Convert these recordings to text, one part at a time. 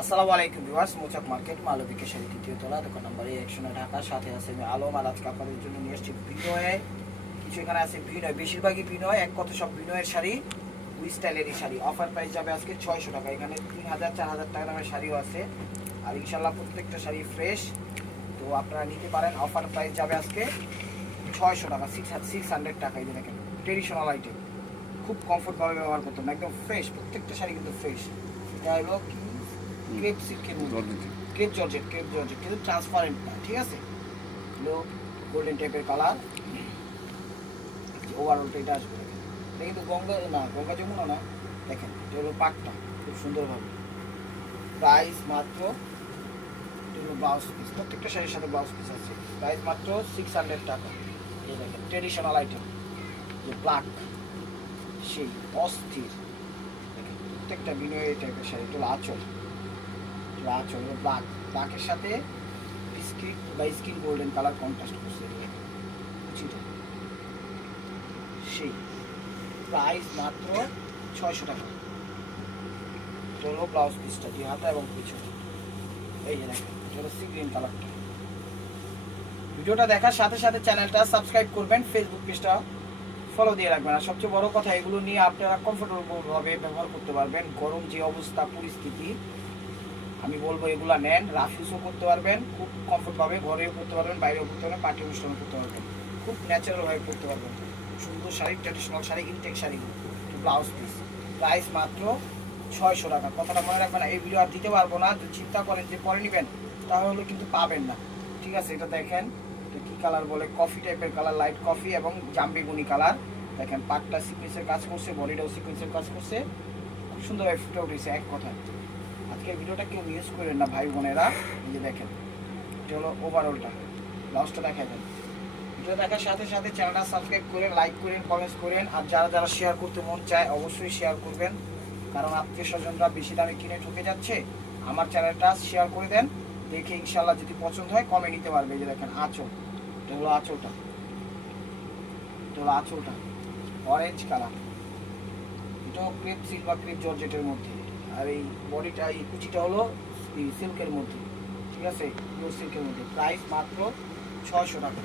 আসসালামু আলাইকুম ভিউয়ার্স, মোচাক মার্কেট মালবিকা শাড়ি তৃতীয় তলা দোকান নম্বর 100 ঢাকার সাথে আছে আমি আলম। আর আজকে আপনাদের জন্য নিয়ে এসেছি বিনয়ে কিছু। এখানে আছে বিনয়, বেশিরভাগই বিনয়, এক কথা সব বিনয়ের শাড়ি, উই স্টাইলেরই শাড়ি। অফার প্রাইস যাবে আজকে 600 টাকা। এখানে 3000 4000 টাকা দামের শাড়িও আছে, আর ইনশাল্লাহ প্রত্যেকটা শাড়ি ফ্রেশ, তো আপনারা নিতে পারেন। অফার প্রাইস যাবে আজকে 600 টাকা, 600 টাকা। এই দেখেন ট্রেডিশনাল আইটেম, খুব কমফোর্টভাবে ব্যবহার করতে হবে, একদম ফ্রেশ, প্রত্যেকটা শাড়ি কিন্তু ফ্রেশ। এটা হলো ক্রেপ সিল্কের মধ্যে, ক্রেপ জর্জেট কিন্তু ট্রান্সপারেন্ট না, ঠিক আছে। হলো গোল্ডেন টাইপের কালার, ওভারঅলটা এটা আসবে। এটা কিন্তু গঙ্গা যমুনা না, দেখেন এটা হলো পাটটা, খুব সুন্দরভাবে। প্রাইস মাত্র, এটা হলো ব্লাউজ পিস, প্রত্যেকটা শাড়ির সাথে ব্লাউজ পিস আছে। প্রাইস মাত্র 600 টাকা। এই দেখেন ট্রেডিশনাল আইটেম, যে ব্ল্যাক, সেই অস্থির, দেখেন প্রত্যেকটা বিনয় টাইপের শাড়ি। এটা হলো আঁচল, ব্ল্যাকের সাথে বিস্কিট বা স্কিন গোল্ডেন কালার কন্ট্রাস্ট করছে। সেই প্রাইস মাত্র 600 টাকা। এটা হলো ব্লাউজ পিসটা, যে হাতা এবং পিছনে। এই যে দেখেন এটা হলো সি গ্রিন কালারটা। ভিডিওটা দেখার সাথে সাথে চ্যানেলটা সাবস্ক্রাইব করবেন, ফেসবুক পেজটা ফলো দিয়ে রাখবেন। আর সবচেয়ে বড় কথা, এগুলো নিয়ে আপনারা কমফোর্টেবলভাবে ব্যবহার করতে পারবেন। গরম যে অবস্থা পরিস্থিতি, আমি বলবো এগুলা নেন, রাফ ইউজও করতে পারবেন, খুব কমফোর্টভাবে ঘরেও করতে পারবেন, বাইরেও করতে পারবেন, পার্টি অনুষ্ঠানও করতে পারবেন, খুব ন্যাচারালভাবে করতে পারবেন। সুন্দর শাড়ি, ট্র্যাডিশনাল শাড়ি, ইনটেক শাড়িগুলো, ব্লাউজ পিস। প্রাইস মাত্র 600 টাকা। কথাটা মনে রাখবেন, এই ভিডিও আর দিতে পারবো না। যদি চিন্তা করেন যে পরে নেবেন, তাহলে কিন্তু পাবেন না, ঠিক আছে। এটা দেখেন, এটা কী কালার বলে, কফি টাইপের কালার, লাইট কফি এবং জামবেগুনি কালার। দেখেন পাটটা সিকুয়েন্সের কাজ করছে, বডিটাও সিকুয়েন্সের কাজ করছে, খুব সুন্দরভাবে ফুটে উঠেছে। এক কথা, আজকের ভিডিওটা কেউ মিস করেন না ভাই বোনেরা। এই যে দেখেন, এটা হলো ওভারঅলটা, লাস্টটা দেখা যান। ভিডিও দেখার সাথে সাথে চ্যানেলটা সাবস্ক্রাইব করেন, লাইক করেন, কমেন্টস করেন। আর যারা যারা শেয়ার করতে মন চায় অবশ্যই শেয়ার করবেন, কারণ আত্মীয় স্বজনরা বেশি দামে কিনে ঠকে যাচ্ছে। আমার চ্যানেলটা শেয়ার করে দেন, দেখে ইনশাল্লাহ যদি পছন্দ হয় কমে নিতে পারবে। এই যে দেখেন আঁচল, এটা হলো আঁচলটা, অরেঞ্জ কালার। এটাও ক্রেপ সিল্ক বা ক্রেপ জর্জেটের মধ্যে। আর এই বডিটা, এই কুচিটা হলো সিল্কের মধ্যে, ঠিক আছে, পিওর সিল্কের মধ্যে। প্রাইস মাত্র 600 টাকা।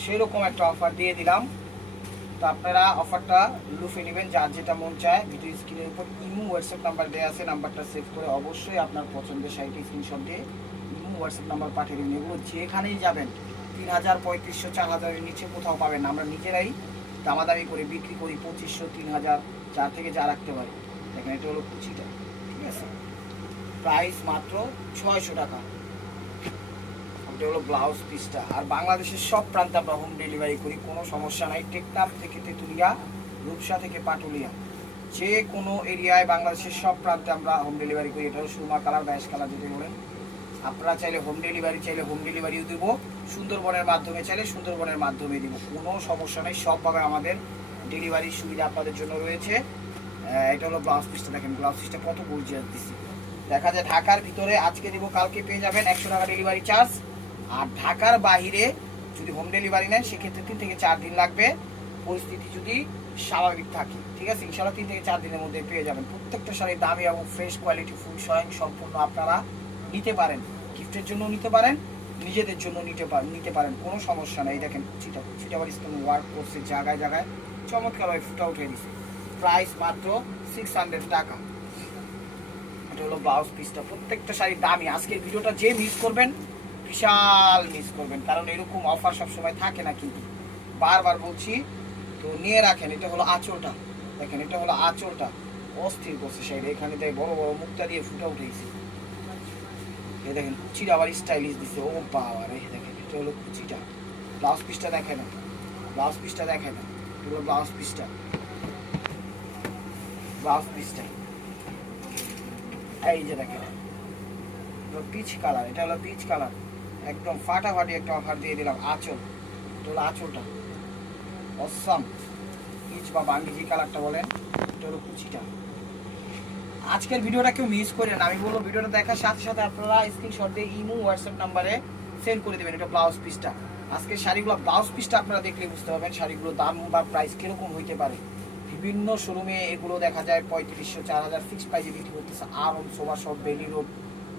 সেরকম একটা অফার দিয়ে দিলাম, তো আপনারা অফারটা লুফে নেবেন, যার যেটা মন চায়। ভিডিও স্ক্রিনের উপর ইমো হোয়াটসঅ্যাপ নাম্বার দেওয়া আছে, নাম্বারটা সেভ করে অবশ্যই আপনার পছন্দের শাড়িটি স্ক্রিনশট দিয়ে ইমো হোয়াটসঅ্যাপ নাম্বার পাঠিয়ে দেবেন। এগুলো যেখানেই যাবেন 3000 3500 4000-এর নিচে কোথাও পাবেন না। আমরা নিজেরাই দামাদামি করে বিক্রি করি 2500 3000, যার থেকে যা রাখতে পারি। দেখেন এটা হলো কুচিটা, ঠিক আছে। প্রাইস মাত্র 600 টাকা। এটা হলো ব্লাউজ পিসটা। আর বাংলাদেশের সব প্রান্তে আমরা হোম ডেলিভারি করি, কোনো সমস্যা নাই। টেকনাফ থেকে তেঁতুলিয়া, রূপসা থেকে পাটুলিয়া, যে কোনো এরিয়ায় বাংলাদেশের সব প্রান্তে আমরা হোম ডেলিভারি করি। এটা হলো সুরমা কালার, ব্যাস কালার যেটা বলেন। আপনারা চাইলে হোম ডেলিভারিও দেবো, সুন্দরবনের মাধ্যমে চাইলে সুন্দরবনের মাধ্যমে দিব, কোনো সমস্যা নেই। সবভাবে আমাদের ডেলিভারির সুবিধা আপনাদের জন্য রয়েছে। এটা হলো ব্লাউজ পিসটা, দেখেন ব্লাউজ পিসটা কত গর্জিয়াস দিচ্ছি। দেখা যায় ঢাকার ভিতরে আজকে দেবো, কালকে পেয়ে যাবেন 100 টাকা ডেলিভারি চার্জ। আর ঢাকার বাইরে যদি হোম ডেলিভারি নেন, সেক্ষেত্রে 3 থেকে 4 দিন লাগবে, পরিস্থিতি যদি স্বাভাবিক থাকে, ঠিক আছে। ইনশাল্লাহ 3 থেকে 4 দিনের মধ্যে পেয়ে যাবেন। প্রত্যেকটা শাড়ির দামি এবং ফ্রেশ কোয়ালিটি, ফুল স্বয়ং সম্পূর্ণ আপনারা নিতে পারেন, গিফটের জন্য নিতে পারেন, নিজেদের জন্য নিতে পারেন, কোনো সমস্যা নেই। দেখেন কুচিটা আবার স্টোন ওয়ার্ক করছে, জায়গায় জায়গায় চমৎকারভাবে ফুটা উঠে দিচ্ছে। প্রাইস মাত্র 600 টাকা। এটা হলো ব্লাউজ পিসটা, প্রত্যেকটা শাড়ির দামি। আজকের ভিডিওটা যে মিস করবেন, বিশাল মিস করবেন, কারণ এরকম অফার সবসময় থাকে না, কিন্তু বারবার বলছি, তো নিয়ে রাখেন। এটা হলো আঁচলটা, দেখেন এটা হলো আঁচলটা, অস্থির করছে শাড়ি। এখানে তাই বড় বড় মুক্তা দিয়ে ফুটা উঠেছে। এই দেখেন কুচিটা আবার স্টাইলিশ দিচ্ছে, ও বাবা রে। দেখেন এটা হলো কুচিটা। ব্লাউজ পিসটা দেখে না, এগুলো ব্লাউজ পিসটা, এই যে দেখেন পিচ কালার। এটা হলো পিচ কালার, একদম ফাটাফাটি একটা অফার দিয়ে দিলাম। আঁচল, এটা হলো আঁচলটা, অসাম পিচ বা বাঙ্গি কালারটা বলেন। এটা হলো কুচিটা। আজকের ভিডিওটা কেউ মিস করেন, আমি বলবো ভিডিওটা দেখার সাথে সাথে আপনারা স্ক্রিনশট দিয়ে ইমো হোয়াটসঅ্যাপ নাম্বারে সেন্ড করে দেবেন। এটা ব্লাউজ পিসটা। আজকের শাড়িগুলো ব্লাউজ পিসটা আপনারা দেখলে বুঝতে পারবেন শাড়িগুলোর দাম বা প্রাইস কিরকম হইতে পারে। বিভিন্ন শোরুমে এগুলো দেখা যায় 3500 4000 ফিক্সড প্রাইসে বিক্রি করতেছে। আরম সোভা শপ, বেলি রোড,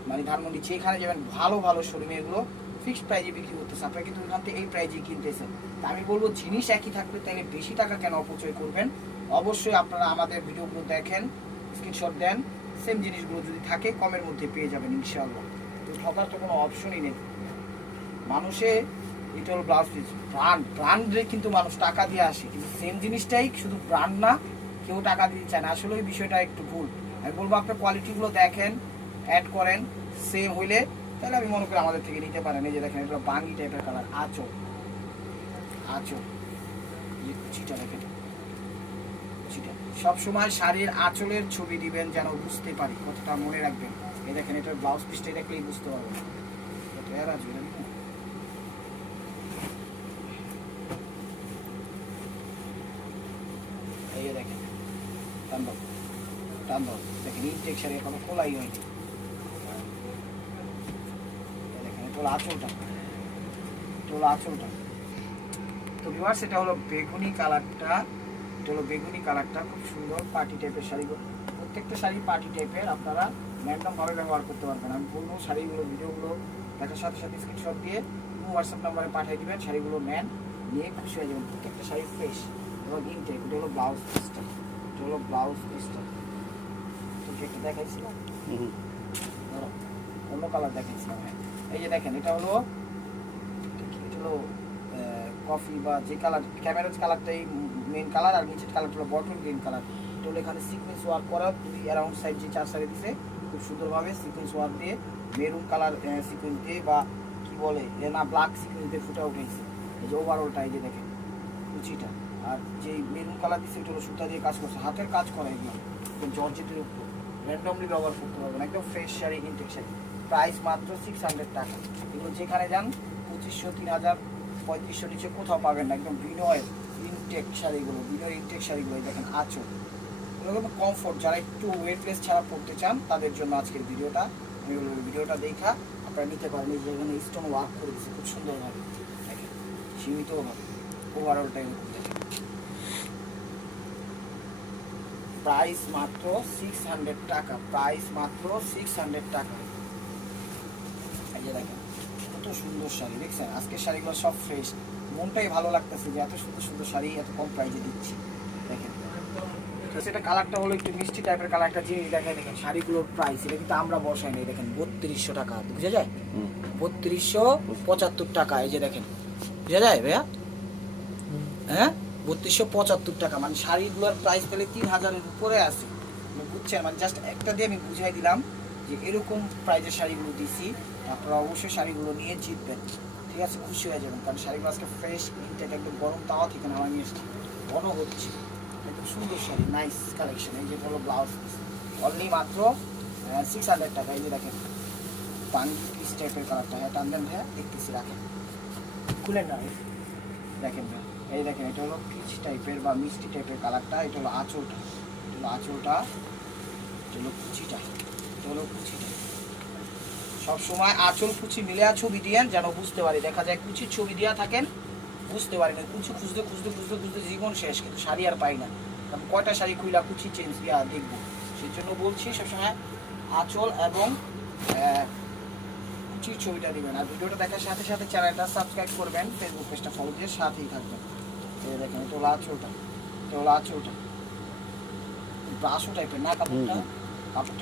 মানে ধানমন্ডি, যেখানে যাবেন ভালো ভালো শোরুমে এগুলো ফিক্সড প্রাইসে বিক্রি করতেছে। আপনারা কিন্তু ওখান থেকে এই প্রাইজে কিনতেছেন। তা আমি বলবো জিনিস একই থাকবে, তাইলে বেশি টাকা কেন অপচয় করবেন। অবশ্যই আপনারা আমাদের ভিডিওগুলো দেখেন, স্ক্রিনশট দেন, সেম জিনিসগুলো যদি থাকে কমের মধ্যে পেয়ে যাবেন ইনশাআল্লাহ। তো ঠকার তো কোনো অপশনই নেই। মানুষে এটা হলো ব্লাউজ পিস ব্র্যান্ডে কিন্তু মানুষ টাকা দিয়ে আসে, কিন্তু সেম জিনিসটাই শুধু ব্র্যান্ড না, কেউ টাকা দিতে চায় না। আসলে ওই বিষয়টা একটু ভুল। আমি বলবো আপনার কোয়ালিটিগুলো দেখেন, অ্যাড করেন, সেম হইলে তাহলে আমি মনে করি আমাদের থেকে নিতে পারেন। এই যে দেখেন এটা বাঙ্গি টাইপের কালার, আঁচল এই কুচিটা দেখেন, কুচিটা সবসময় শাড়ির আঁচলের ছবি দিবেন যেন বুঝতে পারি, কতটা মনে রাখবেন। এই দেখেন এটার ব্লাউজ পিসটা দেখলেই বুঝতে পারবেন। এই দেখেন টান্দব দেখেন ইনটেক শাড়ি এখনো খোলাই হয়নি। দেখেন এটা হলো আঁচলটা, তো ভিউয়ার্স এটা হলো বেগুনি কালারটা, খুব সুন্দর পার্টি টাইপের শাড়িগুলো। প্রত্যেকটা শাড়ি পার্টি টাইপের, আপনারা র্যান্ডম ভাবে ব্যবহার করতে পারবেন। আমি বলবো শাড়িগুলো ভিডিওগুলো দেখার সাথে সাথে স্ক্রিনশট দিয়ে হোয়াটসঅ্যাপ নাম্বারে পাঠিয়ে দিবেন, শাড়িগুলো নেন, নিয়ে খুশি হয়ে যাবেন। প্রত্যেকটা শাড়ি ফ্রেশ এবং ইনটেক। এটা হলো ব্লাউজ পিসটা, তোকে একটা দেখাইছিলাম, অন্য কালার দেখাইছিলাম। হ্যাঁ এই যে দেখেন এটা হলো কফি বা যে কালার, ক্যামেরাজ কালারটাই মেন কালার, আর নিচের কালারটা হলো বটল গ্রিন কালার। এটা হলো এখানে সিকোয়েন্স ওয়ার্ক করা, দুই অ্যারাউন্ড সাইড যে 4 সাইডে দিছে খুব সুন্দরভাবে সিকোয়েন্স ওয়ার্ক দিয়ে, মেরুন কালার সিকোয়েন্স দিয়ে বা কি বলে না ব্ল্যাক সিকোয়েন্স দিয়ে ফুটে উঠেছে। এই যে ওভারঅলটা এই যে দেখেন কুচিটা, আর যে মেরুন কালার দিচ্ছে এটা হলো সুতা দিয়ে কাজ করছে, হাতের কাজ করা, এগুলো জর্জেটের উপর র্যান্ডমলি ব্যবহার করতে পারবেন। একদম fresh sari, intact sari, price মাত্র 600 টাকা। এগুলো যেখানে যান 2500 3000 3500 নিচে কোথাও পাবেন না। একদম বিনয়ের ইনটেক শাড়িগুলো, এই দেখেন আঁচল, এগুলো কিন্তু কমফোর্ট, যারা একটু ওয়েটলেস ছাড়া পড়তে চান তাদের জন্য আজকের ভিডিওটা। আমি বলবো ভিডিওটা দেখা আপনারা নিতে পারেন। এই যে এখানে স্টোন ওয়ার্ক করে দিচ্ছে খুব সুন্দরভাবে, দেখেন সীমিতভাবে, ওভারঅলটা এরকম দেখেন। প্রাইস মাত্র 600 টাকা, এই যে দেখেন কত সুন্দর শাড়ি দেখছেন। আজকের শাড়িগুলো সব ফ্রেশ, মনটাই ভালো লাগতেছে যে এত সুন্দর সুন্দর শাড়ি এত কম প্রাইসে দিচ্ছি। দেখেন সেটা কালারটা হলো একটু মিষ্টি টাইপের কালার, একটা জিনিস দেখাই। দেখেন শাড়িগুলোর প্রাইস এটা কিন্তু আমরা বসাই নাই, দেখেন 3200 টাকা, বুঝা যায় 3275 টাকা। এই যে দেখেন বুঝা যায় ভাইয়া, হ্যাঁ 3275 টাকা, মানে শাড়িগুলোর প্রাইস পেলে 3000-এর উপরে আছে, বুঝছেন। মানে জাস্ট একটা দিয়ে আমি বুঝাই দিলাম যে এরকম প্রাইজের শাড়িগুলো দিছি, আপনারা অবশ্যই শাড়িগুলো নিয়ে জিতবেন, ঠিক আছে, খুশি হয়ে যাবেন। কারণ শাড়িগুলো আজকে ফ্রেশ ইনটেক, একদম গরম তাওয়া থেকে নামাই নিয়ে এসেছি, বড় হচ্ছে, একদম সুন্দর শাড়ি, নাইস কালেকশন। এই যে হলো ব্লাউজ পিস, অনলি মাত্র 600 টাকা। এই যে দেখেন পাঙ্গি পিস টাইপের কালারটা, হ্যাঁ টানবেন ভাইয়া, দেখতেছি রাখেন, খুলেন না, দেখেন ভাই এই দেখেন এটা হলো পিচ টাইপের বা মিষ্টি টাইপের কালারটা। এটা হলো আঁচলটা, এটা হলো কুচিটা, সবসময় আঁচল কুচি মিলে ছবি দিয়েন যেন বুঝতে পারি। দেখা যায় কুচির ছবি দেওয়া থাকেন, বুঝতে পারি না, কুচি খুঁজতে জীবন শেষ, কিন্তু শাড়ি আর পাই না। কারণ কয়টা শাড়ি খুইলা কুচি চেঞ্জ দেখবো, সেই জন্য বলছি সবসময় আঁচল এবং কুচির ছবিটা দিবেন। আর ভিডিওটা দেখার সাথে সাথে চ্যানেলটা সাবস্ক্রাইব করবেন, ফেসবুক পেজটা ফলো দিয়ে সাথেই থাকবেন। এই দেখেন এটা হলো আঁচলটা, ব্রাশো টাইপের না কাপড়টা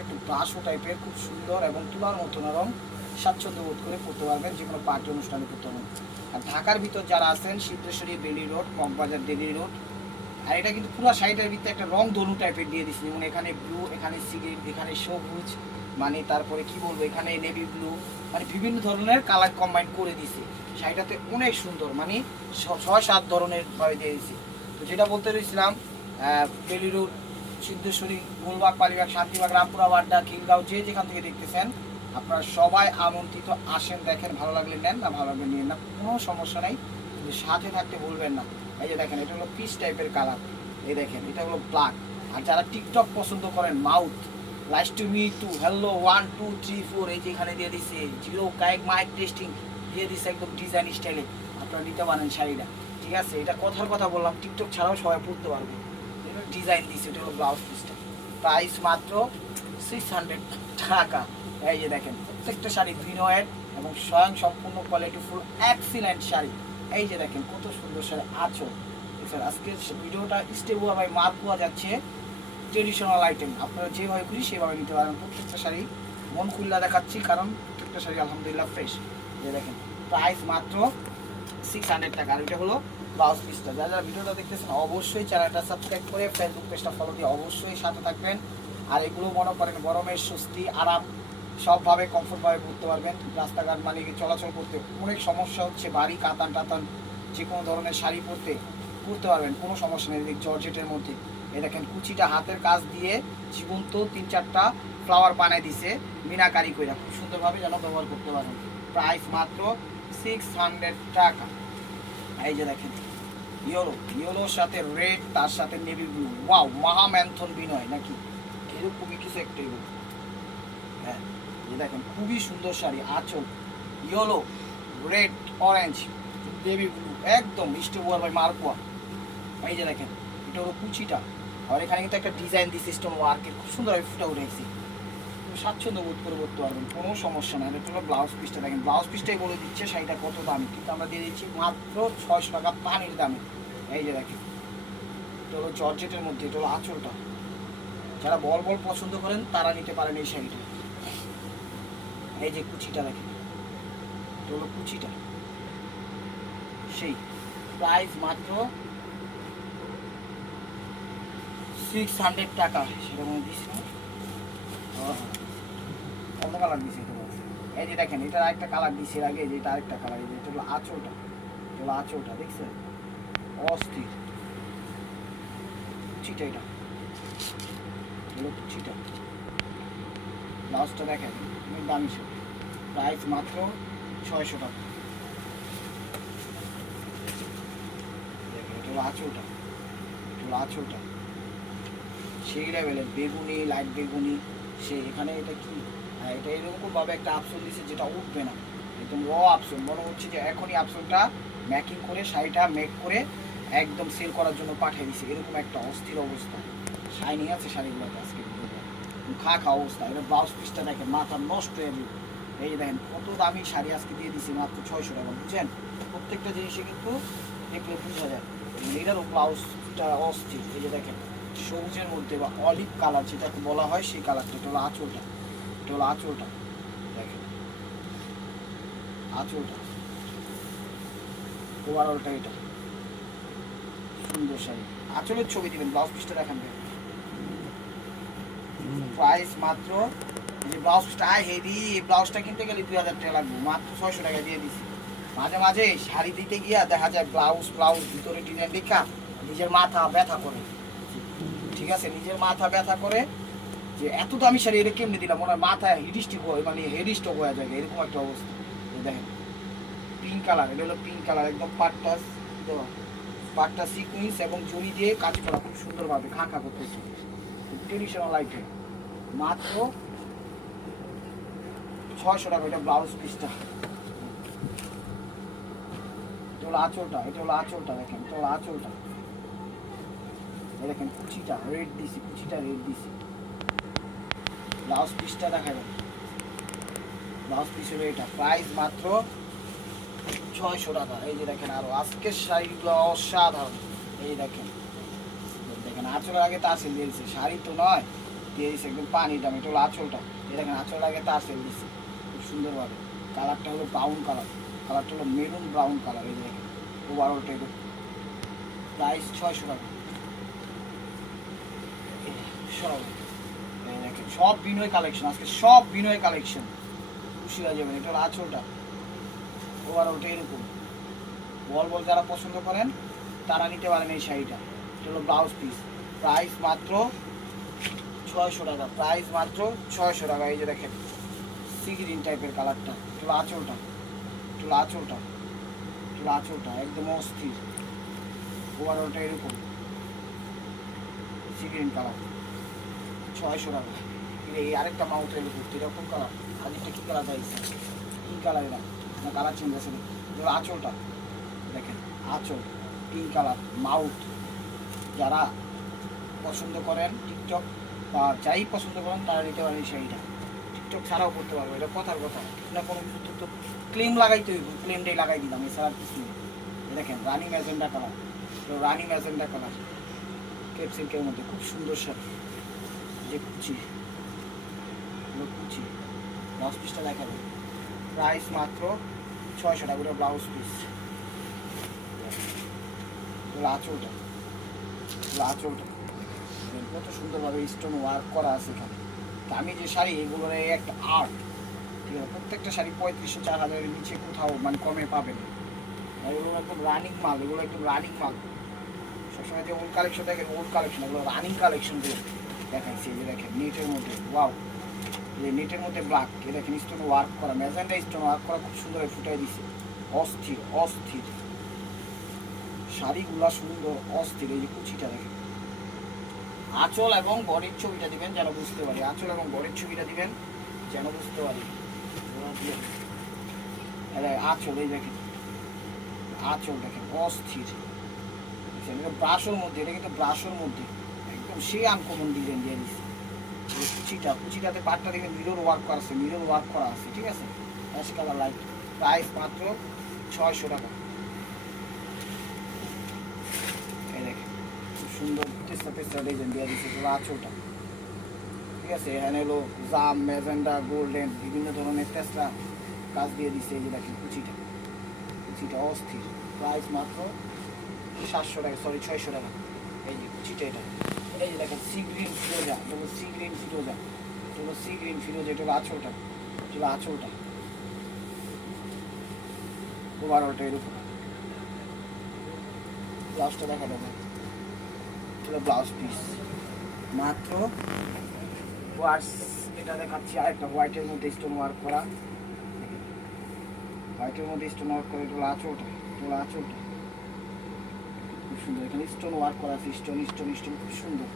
একটু ব্রাশো টাইপের, খুব সুন্দর এবং তুলার মতো নরম, স্বাচ্ছন্দ্য বোধ করে পড়তে পারবেন, যে কোনো পার্টি অনুষ্ঠানে পড়তে পারবেন। আর ঢাকার ভিতর যারা আছেন সিদ্ধেশ্বরী, বেলি রোড, মগবাজার, ডেলি রোড। আর এটা কিন্তু পুরো শাড়িটার ভিতরে একটা রং ধনু টাইপের দিয়ে দিচ্ছি, যেমন এখানে ব্লু, এখানে সিগিন, এখানে সবুজ, মানে তারপরে কি বলবো এখানে নেভি ব্লু, মানে বিভিন্ন ধরনের কালার কম্বাইন করে দিছি। শাড়িটাতে অনেক সুন্দর, মানে 6-7 ধরনের ভাবে দিয়ে দিছি। তো যেটা বলতে রয়েছিলাম, বেলি রোড, সিদ্ধেশ্বরী, গোলবাগ, পালিবাগ, শান্তিবাগ, রামপুরা, বাড্ডা, খিলগাঁও, যে যেখান থেকে দেখতেছেন আপনারা সবাই আমন্ত্রিত, আসেন, দেখেন, ভালো লাগলে নেন, না ভালো লাগলে নিন না, কোনো সমস্যা নেই, কিন্তু সাথে থাকতে বলবেন না। এই যে দেখেন এটা হলো পিচ টাইপের কালার, এই দেখেন এটা হলো ব্ল্যাক। আর যারা টিকটক পছন্দ করেন, mouth, lines to me two, hello 1 2 3 4, এই যে এখানে দিয়ে দিচ্ছে 0 কাইক মাইক টেস্টিং দিয়ে দিচ্ছে, একদম ডিজাইন স্টাইলে আপনারা নিতে পারেন শাড়িটা, ঠিক আছে। এটা কথার কথা বললাম, টিকটক ছাড়াও সবাই পড়তে পারবে। ডিজাইন দিয়েছে, এটা হলো ব্লাউজ পিসটা। প্রাইস মাত্র 600 টাকা। এই যে দেখেন প্রত্যেকটা শাড়ি ভিনয়ের এবং স্বয়ং সম্পূর্ণ কোয়ালিটিফুল এক্সিলেন্ট শাড়ি। এই যে দেখেন কত সুন্দর শাড়ি আঁচল। দেখছেন আজকের ভিডিওটা স্টেবুয়া বাই মার্কুয়া যাচ্ছে ট্রেডিশনাল আইটেম, আপনারা যেভাবে খুশি সেভাবে নিতে পারেন। প্রত্যেকটা শাড়ি মন খুল্লা দেখাচ্ছি কারণ প্রত্যেকটা শাড়ি আলহামদুলিল্লাহ ফ্রেশ। যে দেখেন প্রাইস মাত্র 600 টাকা। আর এটা হলো ব্লাউজ পিসটা। যারা যারা ভিডিওটা দেখতেছেন অবশ্যই চ্যানেলটা সাবস্ক্রাইব করে ফেসবুক পেজটা ফলো দিয়ে অবশ্যই সাথে থাকবেন। আর এগুলো মনে করেন গরমের স্বস্তি আরাম সবভাবে কমফোর্টভাবে ঘুরতে পারবেন। রাস্তাঘাট মানে চলাচল করতে অনেক সমস্যা হচ্ছে, বাড়ি কাতান টাতান যে কোনো ধরনের শাড়ি পরতে পারবেন, কোনো সমস্যা নেই। জর্জেটের মধ্যে এই দেখেন কুচিটা হাতের কাজ দিয়ে জীবন্ত 3-4টা ফ্লাওয়ার বানাই দিছে মিনাকারি করে, খুব সুন্দরভাবে যেন ব্যবহার করতে পারেন। প্রাইস মাত্র 600 টাকা। এই যে দেখেন ইয়েলোর সাথে রেড, তার সাথে নেভি ব্লু, ওয়াও মহাম্যান্থন বিনয় নাকি এরকমই কিছু একটা। হ্যাঁ এই দেখেন খুবই সুন্দর শাড়ি, আঁচল yellow, red, orange, navy blue, একদম স্টেবুয়া বাই মার্কুয়া। এই যে দেখেন এটা হলো কুচিটা, আর এখানে কিন্তু একটা ডিজাইন দিচ্ছে স্টোন ওয়ার্কের, খুব সুন্দরভাবে ফুটে উঠেছে। স্বাচ্ছন্দ্য বোধ করে করতে পারবেন, কোনো সমস্যা নাই। এটা হলো ব্লাউজ পিসটা। দেখেন ব্লাউজ পিসটাই বলে দিচ্ছে শাড়িটা কত দামি, কিন্তু আমরা দিয়ে দিচ্ছি মাত্র 600 টাকা পানির দামে। এই যে দেখেন এটা হলো জর্জেটের মধ্যে, এটা হলো আঁচলটা। যারা বল পছন্দ করেন তারা নিতে পারেন এই শাড়িটা। এই যে কুচিটা দেখেন, এটা হলো কুচিটা সেই। প্রাইস মাত্র 600 টাকা। সেটা মনে দিচ্ছি না, অন্য কালার দিচ্ছে। এই যে দেখেন এটা আরেকটা কালার দিচ্ছে এর আগে, যেটা আরেকটা কালার। এই যে এটা হলো আঁচলটা, এটা হলো আঁচলটা দেখছেন অস্থির। কুচিটা এটা হলো কুচিটা। ব্লাউজটা দেখেন অনেক দামি সব। প্রাইস মাত্র 600 টাকা। এটা হলো আঁচলটা, এটা হলো আঁচলটা সেই লেভেলের বেগুনি, লাইট বেগুনি। সে এখানে এটা কি, এটা এরকমভাবে একটা আপসল দিচ্ছে যেটা উঠবে না, একদম র আপসল। মনে হচ্ছে যে এখনই আপসলটা মেকিং করে শাড়িটা মেক করে একদম সেল করার জন্য পাঠিয়ে দিচ্ছে, এরকম একটা অস্থির অবস্থা। শাইনিং আছে শাড়িগুলোতে আজকে খা অবস্থা। এটা ব্লাউজ পিসটা দেখেন মাথা নষ্ট হয়ে যাবে। এই যে দেখেন কত দামি শাড়ি আজকে দিয়ে দিচ্ছে মাত্র 600 টাকা। বুঝছেন প্রত্যেকটা জিনিসে কিন্তু দেখলে বোঝা যায়। এটারও ব্লাউজটা অস্থির। এই যে দেখেন সবুজের মধ্যে বা অলিভ কালার যেটাকে বলা হয় সেই কালারটা। এটা হলো আঁচলটা, এটা হলো আঁচলটা দেখেন আঁচলটা, ওভারঅলটা এটা সুন্দর শাড়ি। আঁচলের ছবি দিবেন, ব্লাউজ পিসটা দেখান। প্রাইস মাত্র, যে ব্লাউজ পিসটা হেভি, ব্লাউজটা কিনতে গেলে 2000 টাকা লাগবে, মাত্র 600 টাকা দিয়ে দিচ্ছি। মাঝে মাঝে শাড়ি দিতে গিয়া দেখা যায় ব্লাউজ ভিতরে ডিজাইন দেখা নিজের মাথা ব্যথা করে। ঠিক আছে, নিজের মাথা ব্যথা করে যে এত দামি শাড়ি এটা কেমনি দিলাম, মনে হয় মাথায় হিডিস্টিক হয়, মানে হেডিস্টক হয়ে যায়, এরকম একটা অবস্থা। দেখেন পিঙ্ক কালার, এটা হলো পিঙ্ক কালার, একদম পাটটা সিকুয়েন্স এবং জড়ি দিয়ে কাজ করা, খুব সুন্দরভাবে খা করতেছে। ট্রেডিশনাল আইটেম মাত্র 600 টাকা। এটা ব্লাউজ পিসটা, এটা হলো আঁচলটা, এটা হলো আঁচলটা দেখেন, এটা হলো আঁচলটা। দেখেন কুচিটা রেড দিছি, কুচিটা রেড দিছি। ব্লাউজ পিসটা দেখা যাবে, ব্লাউজ পিস হলো এটা। প্রাইস মাত্র 600 টাকা। এই যে দেখেন আরো আজকের শাড়িগুলো অসাধারণ। এই দেখেন দেখেন আঁচলের আগে তারসেল দিয়েছে, শাড়ি তো নয় দিয়ে দিচ্ছে একদম পানি দাম। এটা হলো আঁচলটা, এই দেখেন আঁচলের আগে তারসেল দিচ্ছে খুব সুন্দরভাবে। কালারটা হলো ব্রাউন কালার, কালারটা হলো মেরুন ব্রাউন কালার। এই দেখেন ওভারঅলটা এটা। প্রাইস 600 টাকা। সব দেখেন সব বিনয় কালেকশন, আজকে সব বিনয় কালেকশন, খুশি হয়ে যাবেন। এটা হলো আঁচলটা, ওভারঅলটা এরকম। বল যারা পছন্দ করেন তারা নিতে পারেন এই শাড়িটা। এটা হলো ব্লাউজ পিস। প্রাইস মাত্র 600 টাকা। প্রাইস মাত্র 600 টাকা। এই যে দেখেন সি গ্রিন টাইপের কালারটা, এটা হলো আঁচলটা, এটা হলো আঁচলটা, এটা হলো আঁচলটা একদম অস্থির। ওভারঅলটা এরকম সি গ্রিন কালার, 600 টাকা। এই আরেকটা মাউথ এলো কুর্তি, এরকম কালার। আরেকটা কী কালার পাইছে, পিঙ্ক কালার, এটা না কালার চেঞ্জ আছে। এবার আঁচলটা দেখেন, আঁচল পিঙ্ক কালার, মাউথ। যারা পছন্দ করেন, টিকটক বা যাই পছন্দ করেন তারা নিতে পারেন এই শাড়িটা। টিকটক ছাড়াও করতে পারবো, এটা কথার কথা না। কোনো কিছু তো ক্লেম লাগাইতে হইব, ক্লেমটাই লাগাই দিলাম, এছাড়া আর কিছু নেই। দেখেন রানি ম্যাজেন্ডা কালার, রানি ম্যাজেন্ডা কালার ক্যাপসিল্কের মধ্যে খুব সুন্দর শাড়ি। যে কুচি, কুচি ব্লাউজ পিসটা দেখাবো, প্রাইস মাত্র 600 টাকা করে ব্লাউজ পিস। আঁচলটা, আঁচলটা কত সুন্দরভাবে স্টোন ওয়ার্ক করা আছে এখানে। আমি যে শাড়ি এগুলোর একটা আর্ট, ঠিক আছে, প্রত্যেকটা শাড়ি 3500-4000-এর নিচে কোথাও মানে কমে পাবেন। এগুলো একদম রানিং মাল, এগুলো একদম রানিং মাল। সবসময় যে ওল্ড কালেকশন দেখেন, ওল্ড কালেকশন, এগুলো রানিং কালেকশনগুলো দেখাইছি। এই যে দেখেন নেটের মধ্যে, ওয়াও, এই নেটের মধ্যে ব্ল্যাক, এ দেখেন স্টোন ওয়ার্ক করা, ম্যাজেন্ডা স্টোন ওয়ার্ক করা, খুব সুন্দর ফুটাই দিছে। অস্থির অস্থির শাড়িগুলা, সুন্দর অস্থির। এই যে কুচিটা দেখেন, আঁচল এবং বডির ছবিটা দিবেন যেন বুঝতে পারি, আঁচল এবং বডির ছবিটা দিবেন যেন বুঝতে পারি। আঁচল, এই দেখেন আঁচল দেখেন অস্থির। এটা ব্রাশোর মধ্যে, এটা কিন্তু ব্রাশোর মধ্যে একদম সেই আনকমন ডিজাইন দিয়ে দিচ্ছে। কুচিটা, কুচিটাতে পাটটা দেখবেন মিরর ওয়ার্ক করা আছে, মিরর ওয়ার্ক করা আছে, ঠিক আছে। অ্যাশ কালার লাইট, প্রাইস মাত্র 600 টাকা। এই দেখেন খুব সুন্দর তেস্তা তেস্তা ডিজাইন দিয়ে দিচ্ছে পুরো আঁচলটা, ঠিক আছে। এখানে হলো জাম, ম্যাজেন্ডা, গোল্ডেন বিভিন্ন ধরনের তেস্তা কাজ দিয়ে দিচ্ছে। এই যে দেখেন কুচিটা, কুচিটা অস্থির। প্রাইস মাত্র 700 টাকা, সরি 600 টাকা। এই যে কুচিটা, এটা এই যে দেখেন সি গ্রিন ফিরোজা, এটা হলো সি গ্রিন ফিরোজা, এটা হলো সি গ্রিন ফিরোজা, এটা হলো আঁচলটা, এটা হলো আঁচলটা, ওভারঅলটা এরকম। ব্লাউজটা দেখা দেবে, এটা ব্লাউজ পিস মাত্র ওয়ার্স। এটা দেখাচ্ছি আরেকটা হোয়াইটের মধ্যে স্টোন ওয়ার্ক করা, হোয়াইটের মধ্যে স্টোন ওয়ার্ক করা, এটা হলো আঁচলটা, এটা হলো আঁচলটা খুব সুন্দর। এখানে স্টোন ওয়ার্ক করা আছে, স্টোন স্টোন স্টোন, খুব সুন্দর।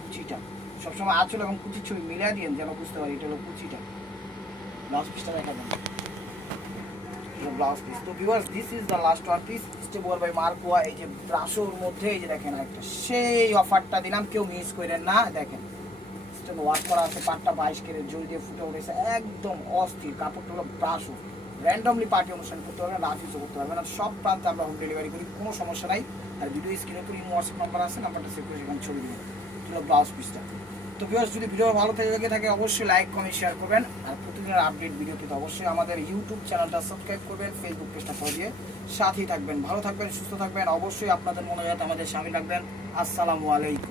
কুচিটা সবসময় আঁচল এবং কুচির ছবি মিলিয়ে দিন যেন বুঝতে পারি এটা হলো কুচিটা। ব্লাউজ পিসটা দেখা দেন, ব্লাউজ পিস। তো viewers, this is the last one piece step war by মার্কোয়া। এই যে ব্রাশোর মধ্যে এই যে দেখেন একটা সেই অফারটা দিলাম, কেউ মিস করেন না। দেখেন স্টোন ওয়ার্ক করা আছে, পাটটা 22 ক্যারেট জল দিয়ে ফুটে উঠেছে, একদম অস্থির। কাপড়টা হলো ব্রাশো, র্যান্ডমলি পার্টি অনুষ্ঠান করতে পারবেন, রাফ ইউজও করতে পারবেন। আর সব প্রান্তে আমরা হোম ডেলিভারি করি, কোনো সমস্যা নাই। আর ভিডিও স্ক্রিনে তো হোয়াটসঅ্যাপ নাম্বার আছে, নাম্বারটা সেভ করে সেখানে ছবি দেবেন। হলো ব্লাউজ পিসটা। তো ভিউয়ার্স, যদি ভিডিও ভালো লেগে থাকে অবশ্যই লাইক কমেন্ট শেয়ার করবেন। আর প্রতিদিনের আপডেট ভিডিও পেতে অবশ্যই আমাদের ইউটিউব চ্যানেলটা সাবস্ক্রাইব করবেন, ফেসবুক পেজটা ফলো দিয়ে সাথেই থাকবেন। ভালো থাকবেন, সুস্থ থাকবেন, অবশ্যই আপনাদের মনে হয় আমাদের সামিল রাখবেন। আসসালামু আলাইকুম।